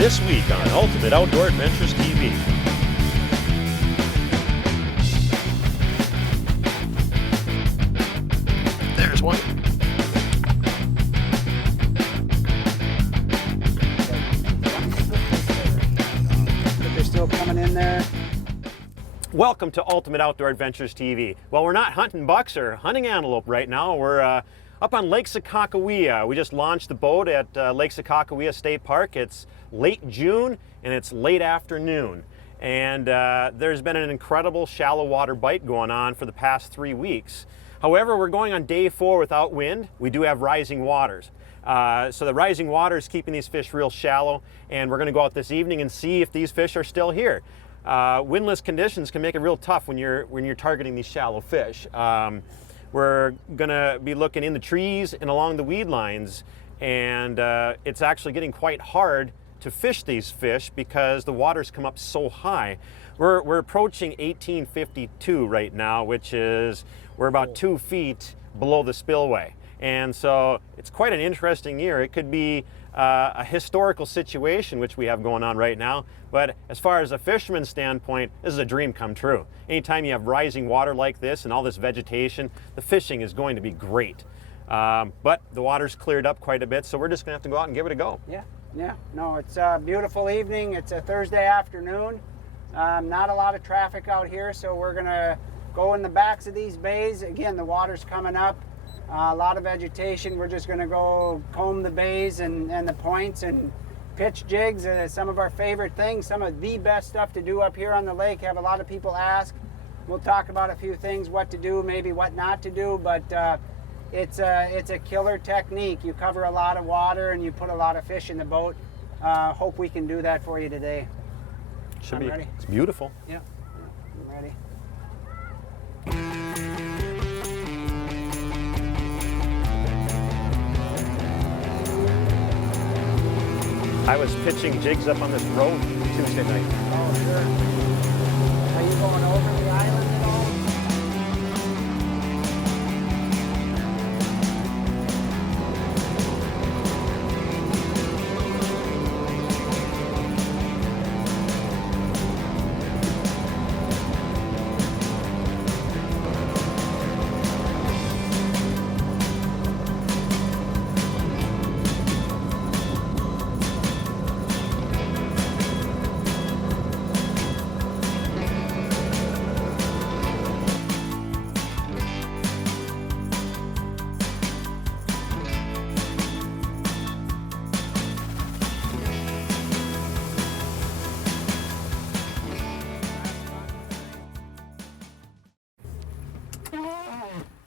This week on Ultimate Outdoor Adventures TV. There's one. They're still coming in there. Welcome to Ultimate Outdoor Adventures TV. Well, we're not hunting bucks or hunting antelope right now. We're up on Lake Sakakawea. We just launched the boat at Lake Sakakawea State Park. It's late June and it's late afternoon. And there's been an incredible shallow water bite going on for the past 3 weeks. However, we're going on day 4 without wind. We do have rising waters. So the rising water is keeping these fish real shallow, and we're going to go out this evening and see if these fish are still here. Windless conditions can make it real tough when you're targeting these shallow fish. We're gonna be looking in the trees and along the weed lines, and it's actually getting quite hard to fish these fish because the water's come up so high. We're approaching 1852 right now, which is we're about 2 feet below the spillway. And so it's quite an interesting year. It could be a historical situation which we have going on right now, but as far as a fisherman's standpoint, this is a dream come true. Anytime you have rising water like this and all this vegetation, the fishing is going to be great. But the water's cleared up quite a bit, so we're just gonna have to go out and give it a go. Yeah. No, it's a beautiful evening. It's a Thursday afternoon. Not a lot of traffic out here, so we're gonna go in the backs of these bays. Again, the water's coming up. A lot of vegetation. We're just going to go comb the bays and the points and pitch jigs. Some of our favorite things, some of the best stuff to do up here on the lake. Have a lot of people ask. We'll talk about a few things, what to do, maybe what not to do, but it's a killer technique. You cover a lot of water and you put a lot of fish in the boat. Hope we can do that for you today. I'm ready. It's beautiful. Yeah, I'm ready. I was pitching jigs up on this road Tuesday night. Oh, sure. Are you going over the island at all?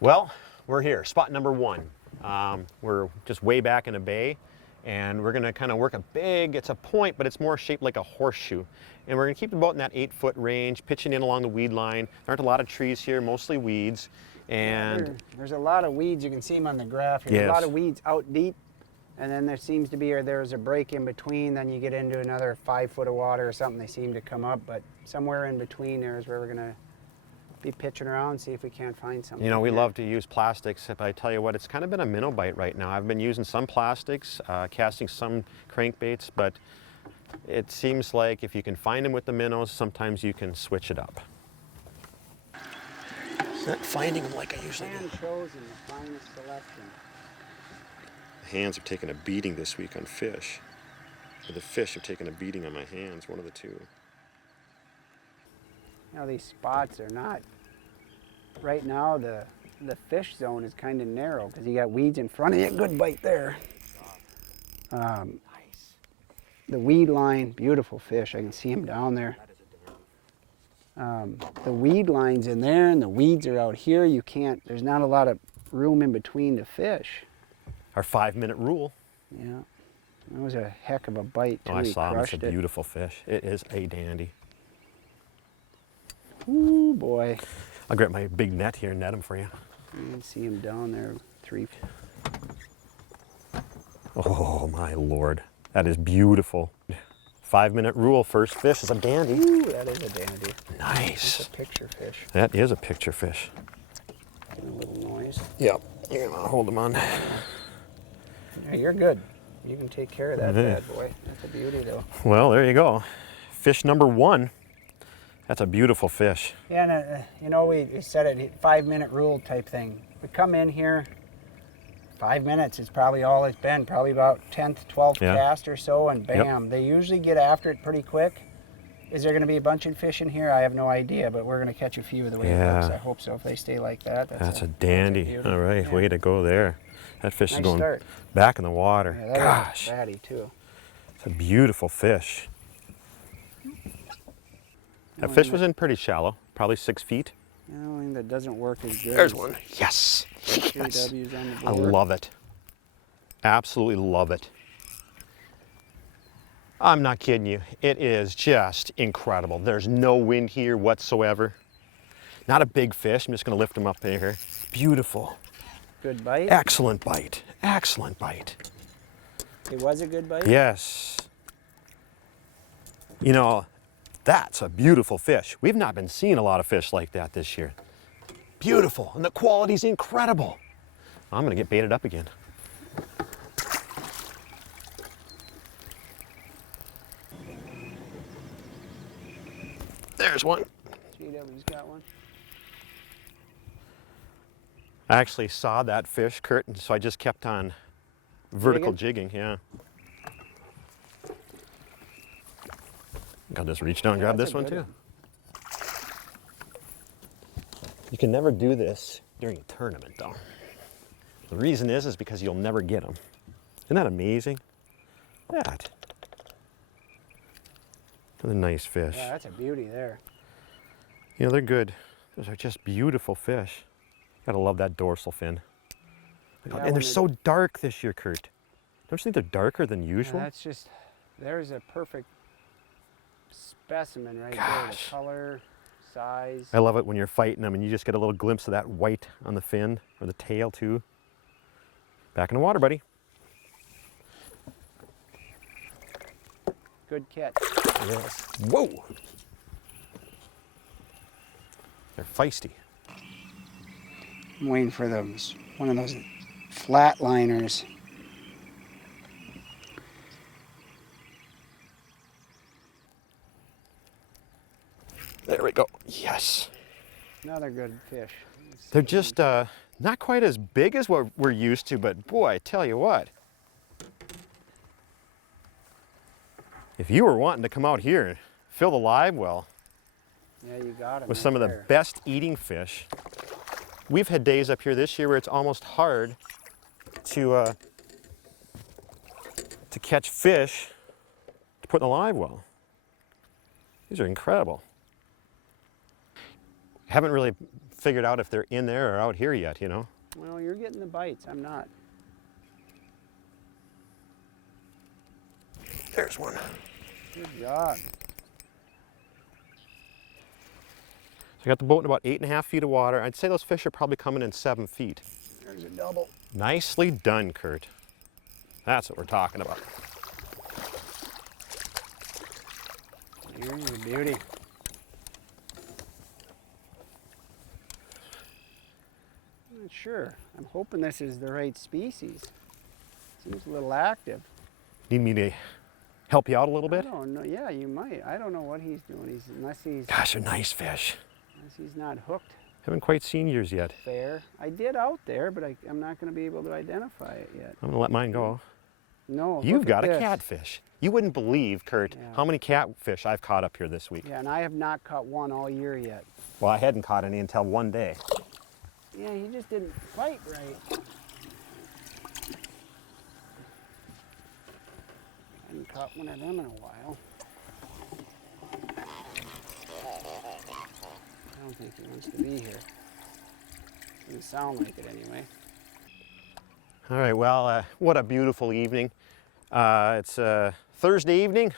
Well, we're here, spot number 1. We're just way back in a bay, and we're gonna kind of work it's a point, but it's more shaped like a horseshoe. And we're gonna keep the boat in that 8-foot range, pitching in along the weed line. There aren't a lot of trees here, mostly weeds. And there's a lot of weeds. You can see them on the graph here. Yes. A lot of weeds out deep, and then there seems to be, or there's a break in between, then you get into another 5 foot of water or something. They seem to come up, but somewhere in between there is where we're gonna be pitching around, see if we can't find something. you know, we love to use plastics, but I tell you what, it's kind of been a minnow bite right now. I've been using some plastics, casting some crankbaits, but it seems like if you can find them with the minnows, sometimes you can switch it up. It's not finding them like I usually do. Hand chosen, the finest selection. The hands have taken a beating this week on fish. Or the fish have taken a beating on my hands, one of the two. You know, these spots are not, right now the fish zone is kind of narrow because you got weeds in front of you. Good bite there. Nice. The weed line, beautiful fish. I can see him down there. The weed line's in there and the weeds are out here. There's not a lot of room in between to fish. Our 5-minute rule. Yeah, that was a heck of a bite too. Oh, I saw him. It's a beautiful fish. It is a dandy. Ooh, boy. I'll grab my big net here and net him for you. You can see him down there, 3 feet. Oh, my Lord. That is beautiful. 5-minute rule, first fish is a dandy. Ooh, that is a dandy. Nice. That's a picture fish. That is a picture fish. Making a little noise. Yep. You're gonna hold him on. Yeah, you're good. You can take care of that bad boy. That's a beauty though. Well, there you go. Fish number 1. That's a beautiful fish. Yeah, and you know, we said it 5-minute rule type thing. We come in here, 5 minutes is probably all it's been, probably about 10th, 12th cast or so, and bam, they usually get after it pretty quick. Is there going to be a bunch of fish in here? I have no idea, but we're going to catch a few the way it looks. I hope so, if they stay like that. That's a dandy. All right, way to go there. That fish is going back in the water. Yeah, gosh. Fatty too. It's a beautiful fish. That fish was in pretty shallow, probably 6 feet. The only thing that doesn't work as good. There's one. Yes. Yes. W's on the I board. love it. Absolutely love it. I'm not kidding you. It is just incredible. There's no wind here whatsoever. Not a big fish. I'm just going to lift him up here. Beautiful. Good bite? Excellent bite. Excellent bite. It was a good bite? Yes. You know, that's a beautiful fish. We've not been seeing a lot of fish like that this year. Beautiful, and the quality's incredible. I'm gonna get baited up again. There's one. GW's got one. I actually saw that fish, Kurt, and so I just kept on vertical jigging, yeah. I'll just reach down and grab this one too. You can never do this during a tournament though. The reason is because you'll never get them. Isn't that amazing? That. What a nice fish. Yeah, that's a beauty there. You know, they're good. Those are just beautiful fish. Gotta love that dorsal fin. Yeah, and they're so dark this year, Kurt. Don't you think they're darker than usual? Yeah, that's just, there's a perfect specimen right there. The color, size. I love it when you're fighting them and you just get a little glimpse of that white on the fin or the tail too. Back in the water, buddy. Good catch. Yes. Whoa! They're feisty. I'm waiting for those, one of those flatliners. There we go. Yes. Another good fish. They're just not quite as big as what we're used to, but boy, I tell you what. If you were wanting to come out here and fill the live well yeah, you got 'em with some of the best eating fish, we've had days up here this year where it's almost hard to catch fish to put in the live well. These are incredible. Haven't really figured out if they're in there or out here yet, you know. Well, you're getting the bites. I'm not. There's one. Good job. So I got the boat in about 8.5 feet of water. I'd say those fish are probably coming in 7 feet. There's a double. Nicely done, Kurt. That's what we're talking about. Here's your beauty. I'm not sure. I'm hoping this is the right species. Seems a little active. Need me to help you out a little bit? I don't know. Yeah, you might. I don't know what he's doing. Unless he's Gosh, they're nice fish. not hooked Haven't quite seen yours yet. fair. I did out there, but I'm not going to be able to identify it yet. I'm gonna let mine go. No. You've look got at a this. catfish. You wouldn't believe, Kurt, how many catfish I've caught up here this week. Yeah, and I have not caught one all year yet. Well, I hadn't caught any until one day. Yeah, he just didn't fight right. I haven't caught one of them in a while. I don't think he wants to be here. Doesn't sound like it anyway. All right, well, what a beautiful evening. It's Thursday evening,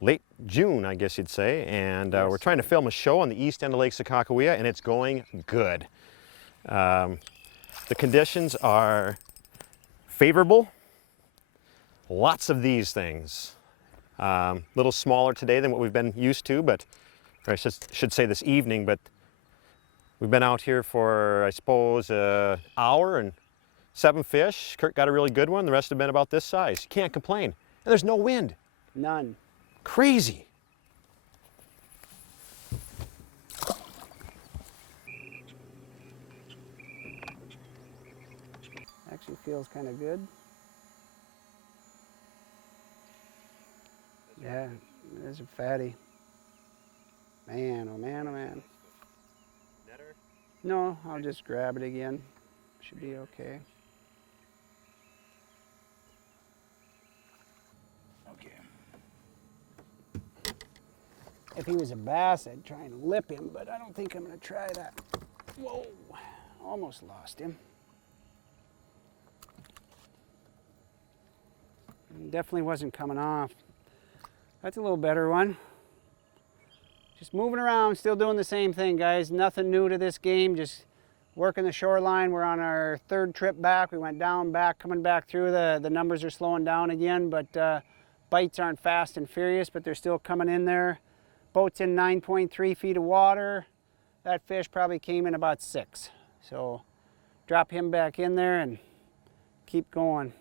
late June, I guess you'd say, and we're trying to film a show on the east end of Lake Sakakawea, and it's going good. The conditions are favorable. Lots of these things. A little smaller today than what we've been used to, but or I should say this evening, but we've been out here for, I suppose, an hour and 7 fish. Kurt got a really good one. The rest have been about this size. You can't complain. And there's no wind. None. Crazy. Actually feels kind of good. Yeah, there's a fatty. Man, oh man, oh man. Netter? No, I'll just grab it again. Should be okay. Okay. If he was a bass, I'd try and lip him, but I don't think I'm going to try that. Whoa, almost lost him. Definitely wasn't coming off. That's a little better one. Just moving around, still doing the same thing, guys. Nothing new to this game, just working the shoreline. We're on our third trip back. We went down, back, coming back through. The numbers are slowing down again, but bites aren't fast and furious, but they're still coming in there. Boat's in 9.3 feet of water. That fish probably came in about 6. So drop him back in there and keep going.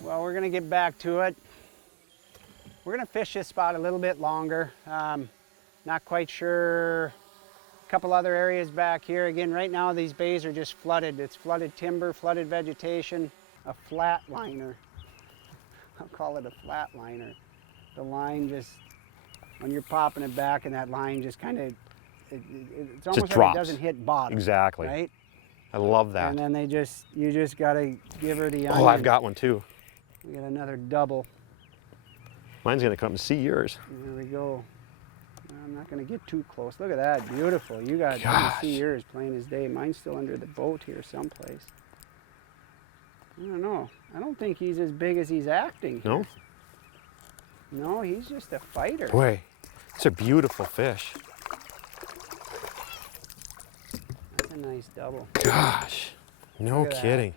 Well, we're gonna get back to it. We're gonna fish this spot a little bit longer. Not quite sure. A couple other areas back here. Again, right now these bays are just flooded. It's flooded timber, flooded vegetation, a flat liner. I'll call it a flat liner. The line just, when you're popping it back and that line just kind of, it's almost like drops. it doesn't hit bottom. Exactly. Right? I love that. And then you just gotta give her the onion. Oh, I've got one too. We got another double. Mine's gonna come and see yours. There we go. I'm not gonna get too close. Look at that, beautiful. You got to see yours plain as day. Mine's still under the boat here someplace. I don't know. I don't think he's as big as he's acting here. No? No, he's just a fighter. Boy, it's a beautiful fish. That's a nice double. Gosh, no Look at that. kidding.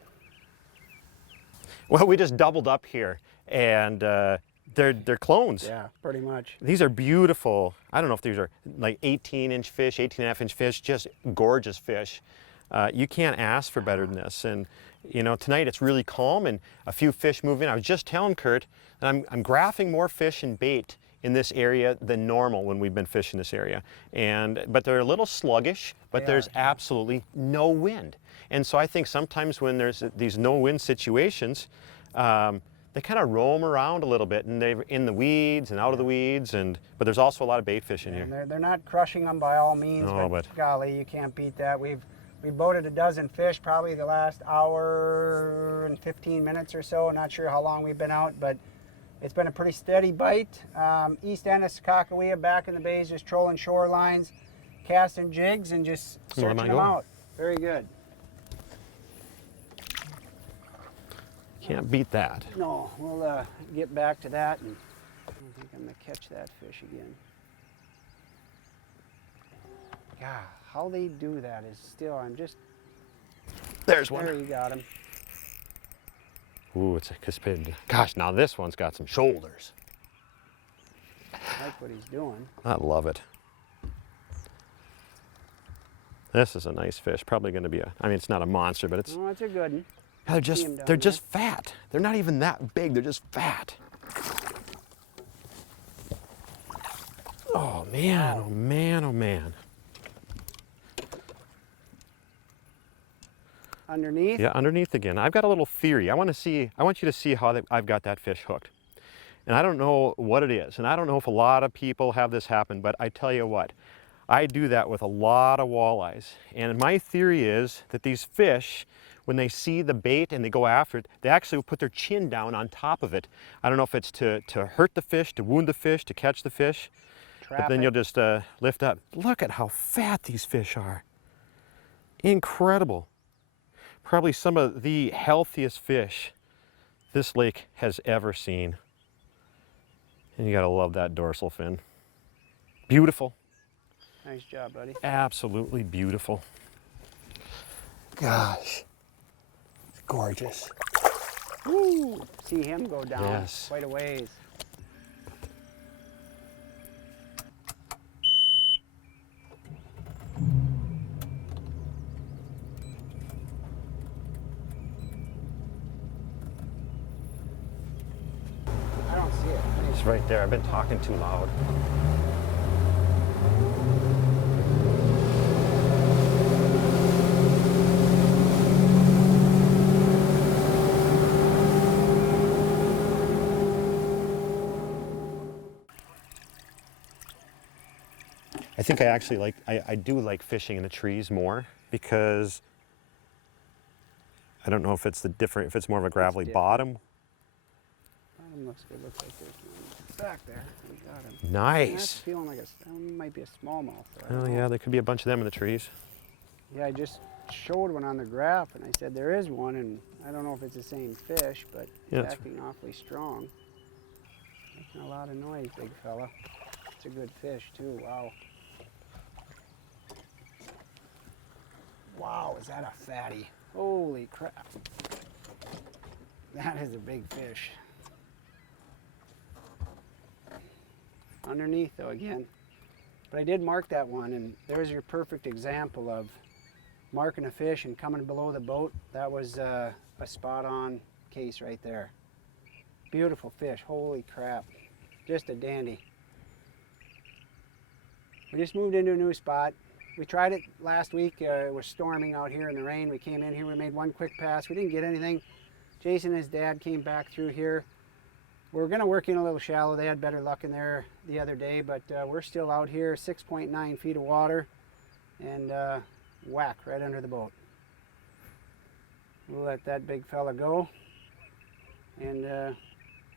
Well, we just doubled up here, and they're clones. Yeah, pretty much. These are beautiful. I don't know if these are like 18-inch fish, 18.5-inch fish, just gorgeous fish. You can't ask for better than this. And you know, tonight it's really calm and a few fish move in. I was just telling Kurt that I'm graphing more fish and bait in this area than normal when we've been fishing this area. But they're a little sluggish, but there's absolutely no wind. And so I think sometimes when there's these no wind situations, they kind of roam around a little bit, and they're in the weeds and out of the weeds, but there's also a lot of bait fish in here. They're not crushing them by all means, No, but golly, you can't beat that. We boated a dozen fish probably the last hour and 15 minutes or so. Not sure how long we've been out, but it's been a pretty steady bite. East end of Sakakawea, back in the bays, just trolling shorelines, casting jigs, and just searching them out. Very good. Can't beat that. No, we'll get back to that, and I don't think I'm going to catch that fish again. God, how they do that is still, There's one. There, you got him. Ooh, it's a cuspid. Gosh, now this one's got some shoulders. I like what he's doing. I love it. This is a nice fish. Probably going to be I mean, it's not a monster, but it's. Oh, it's a good one. They're just fat. They're not even that big. They're just fat. Oh man! Oh man! Oh man! Underneath? Yeah, underneath again. I've got a little theory. I want you to see how I've got that fish hooked. And I don't know what it is. And I don't know if a lot of people have this happen, but I tell you what, I do that with a lot of walleyes. And my theory is that these fish, when they see the bait and they go after it, they actually will put their chin down on top of it. I don't know if it's to hurt the fish, to wound the fish, to catch the fish. But then you'll just lift up. Look at how fat these fish are. Incredible. Probably some of the healthiest fish this lake has ever seen. And you gotta love that dorsal fin. Beautiful. Nice job, buddy. Absolutely beautiful. Gosh, it's gorgeous. Woo! See him go down Yes. quite a ways. It's right there. I've been talking too loud. I think I actually like, I do like fishing in the trees more because I don't know if it's if it's more of a gravelly bottom. Bottom looks good. Looks like there's one back there. We got him. Nice. That's feeling like might be a smallmouth. Oh yeah, there could be a bunch of them in the trees. Yeah, I just showed one on the graph and I said there is one, and I don't know if it's the same fish, but Yeah, it's acting awfully strong. Making a lot of noise, big fella. It's a good fish too. Wow. Wow, is that a fatty? Holy crap. That is a big fish. Underneath though again. But I did mark that one, and there's your perfect example of marking a fish and coming below the boat. That was a spot on case right there. Beautiful fish, holy crap. Just a dandy. We just moved into a new spot. We tried it last week. It was storming out here in the rain. We came in here, we made one quick pass. We didn't get anything. Jason and his dad came back through here. We're gonna work in a little shallow. They had better luck in there the other day, but we're still out here, 6.9 feet of water, and whack right under the boat. We'll let that big fella go and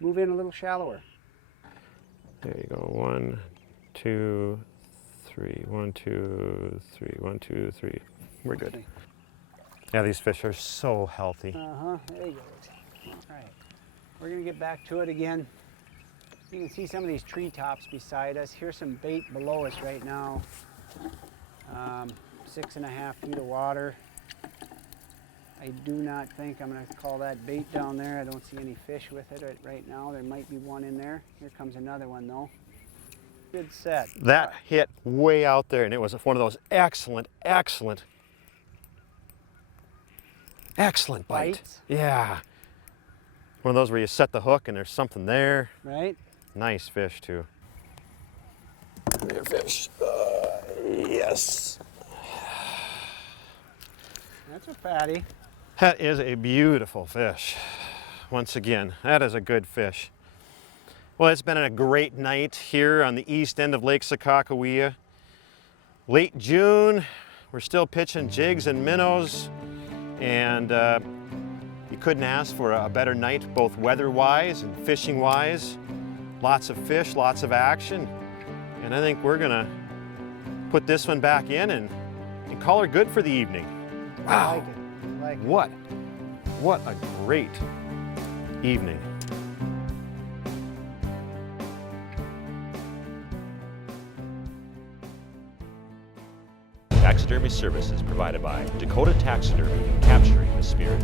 move in a little shallower. There you go. 1, 2, 3. 1, 2, 3. 1, 2, 3. We're good. Okay. Yeah, these fish are so healthy. There he goes. All right. We're gonna get back to it again. You can see some of these treetops beside us. Here's some bait below us right now. 6.5 feet of water. I do not think I'm gonna call that bait down there. I don't see any fish with it right now. There might be one in there. Here comes another one though. Good set. That hit way out there, and it was one of those excellent bites. Yeah. One of those where you set the hook and there's something there. Right? Nice fish too. There, fish. Yes. That's a fatty. That is a beautiful fish. Once again, that is a good fish. Well, it's been a great night here on the east end of Lake Sakakawea. Late June, we're still pitching jigs and minnows, and you couldn't ask for a better night, both weather-wise and fishing-wise. Lots of fish, lots of action, and I think we're gonna put this one back in and call her good for the evening. Wow, I like it. I like it. What a great evening. Taxidermy services provided by Dakota Taxidermy, capturing the spirit.